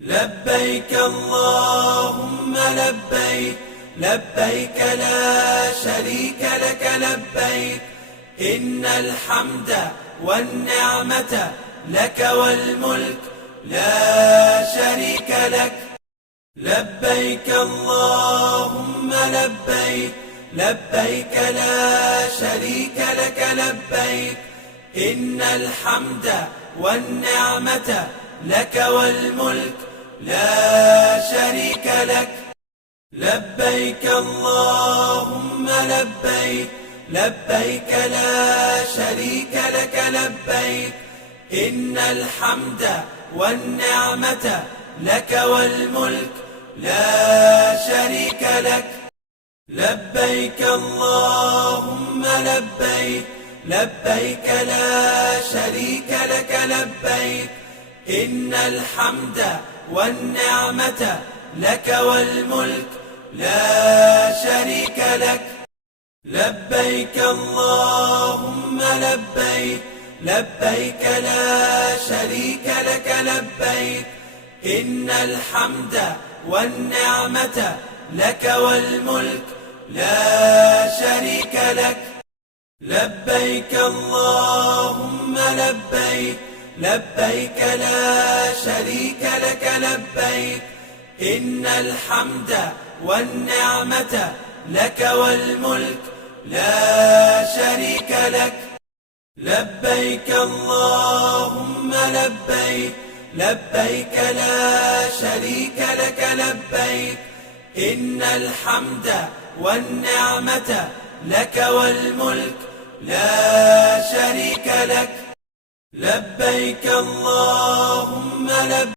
لبيك اللهم لبيك، لبيك لا شريك لك لبيك، إن الحمد والنعمة لك والملك لا شريك لك. لبيك اللهم لبيك، لبيك لا شريك لك لبيك، إن الحمد والنعمة لك والملك لا شريك لك. لبيك اللهم لبيك، لبيك لا شريك لك لبيك، إن الحمد والنعمة لك والملك لا شريك لك. لبيك اللهم لبيك، لبيك لا شريك لك لبيك، إن الحمد والنعمة لك والملك لا شريك لك. لبيك اللهم لبيك، لبيك لا شريك لك لبيك، إن الحمد والنعمة لك والملك لا شريك لك. لبيك اللهم لبيك، لبيك لا شريك لك لبيك، إن الحمد والنعمة لك والملك لا شريك لك. لبيك اللهم لبيك، لبيك لا شريك لك لبيك، إن الحمد والنعمة لك والملك لا شريك لك. لبيك اللهم لبيك.